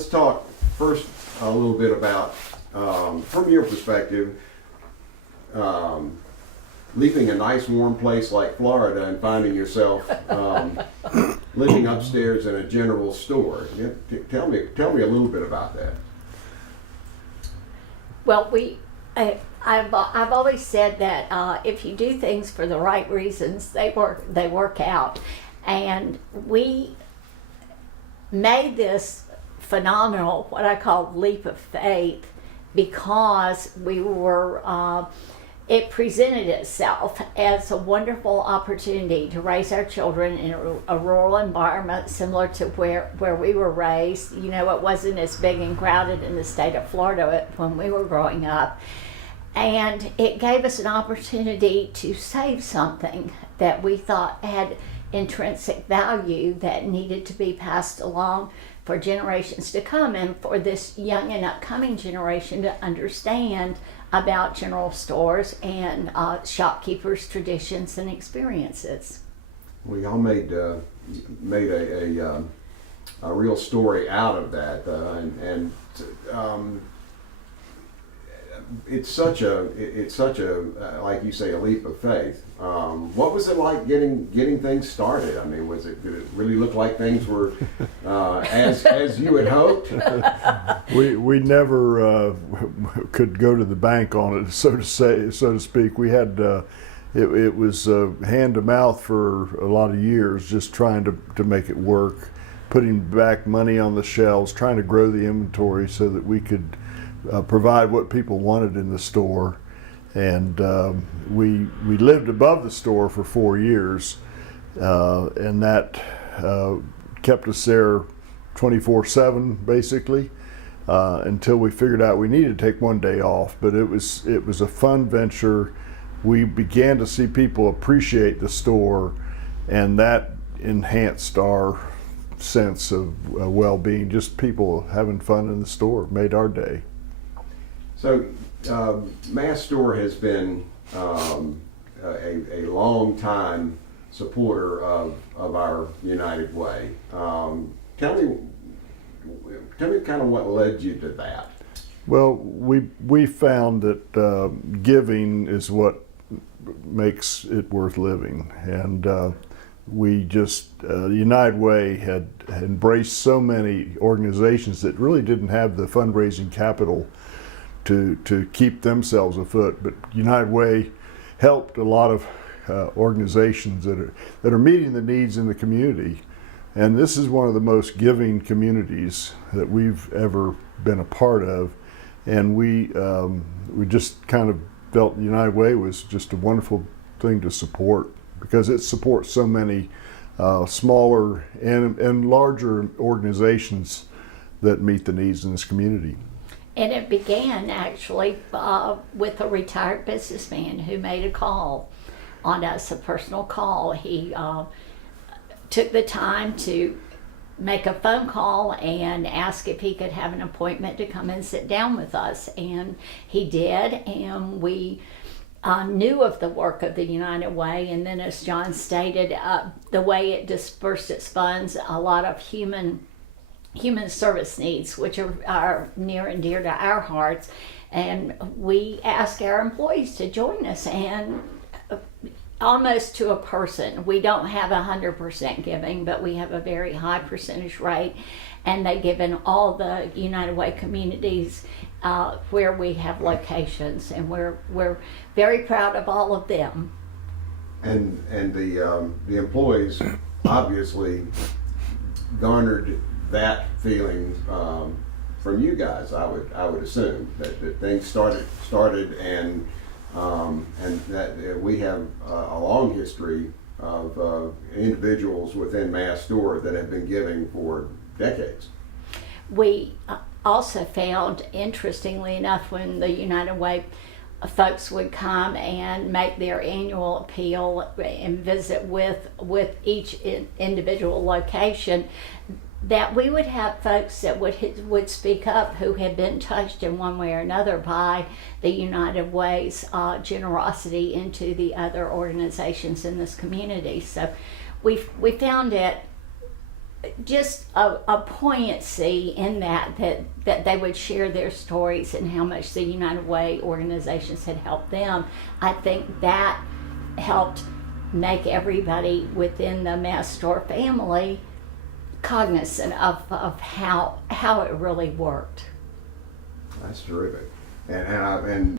let's talk first a little bit about, from your perspective, leaving a nice warm place like Florida and finding yourself living upstairs in a general store. Tell me a little bit about that. Well, I've always said that if you do things for the right reasons, they work out, and we made this phenomenal, what I call leap of faith, because we were. It presented itself as a wonderful opportunity to raise our children in a rural environment similar to where we were raised. You know, it wasn't as big and crowded in the state of Florida when we were growing up. And it gave us an opportunity to save something that we thought had intrinsic value that needed to be passed along for generations to come, and for this young and upcoming generation to understand about general stores and shopkeepers' traditions and experiences. We all made a real story out of that, and it's such a like you say, a leap of faith. What was it like getting things started? I mean, did it really look like things were as you had hoped? We never could go to the bank on it, so to speak. We had it was hand to mouth for a lot of years, just trying to make it work, putting back money on the shelves, trying to grow the inventory so that we could provide what people wanted in the store. And we lived above the store for 4 years, and that kept us there 24/7 basically, until we figured out we needed to take one day off. But it was a fun venture. We began to see people appreciate the store, and that enhanced our sense of well-being. Just people having fun in the store made our day. So, Mass Store has been a long time supporter of our United Way. Tell me kind of what led you to that. Well, we found that giving is what makes it worth living, and we just the United Way had embraced so many organizations that really didn't have the fundraising capital to keep themselves afloat. But United Way helped a lot of organizations that are meeting the needs in the community, and this is one of the most giving communities that we've ever been a part of. And we just kind of felt the United Way was just a wonderful thing to support, because it supports so many smaller and larger organizations that meet the needs in this community. And it began actually with a retired businessman who made a call on us, a personal call. He took the time to make a phone call and ask if he could have an appointment to come and sit down with us. And he did, and we knew of the work of the United Way. And then, as John stated, the way it dispersed its funds, a lot of human service needs, which are near and dear to our hearts. And we ask our employees to join us, and almost to a person. We don't have 100% giving, but we have a very high percentage rate, and they give in all the United Way communities where we have locations, and we're very proud of all of them. And the employees obviously garnered that feeling from you guys. I would assume that things started and that we have a long history of individuals within Mass Store that have been giving for decades. We also found, interestingly enough, when the United Way folks would come and make their annual appeal and visit with each individual location, that we would have folks that would speak up who had been touched in one way or another by the United Way's generosity into the other organizations in this community. So we found it just a poignancy in that they would share their stories and how much the United Way organizations had helped them. I think that helped make everybody within the Mastor family cognizant of how it really worked. That's terrific. And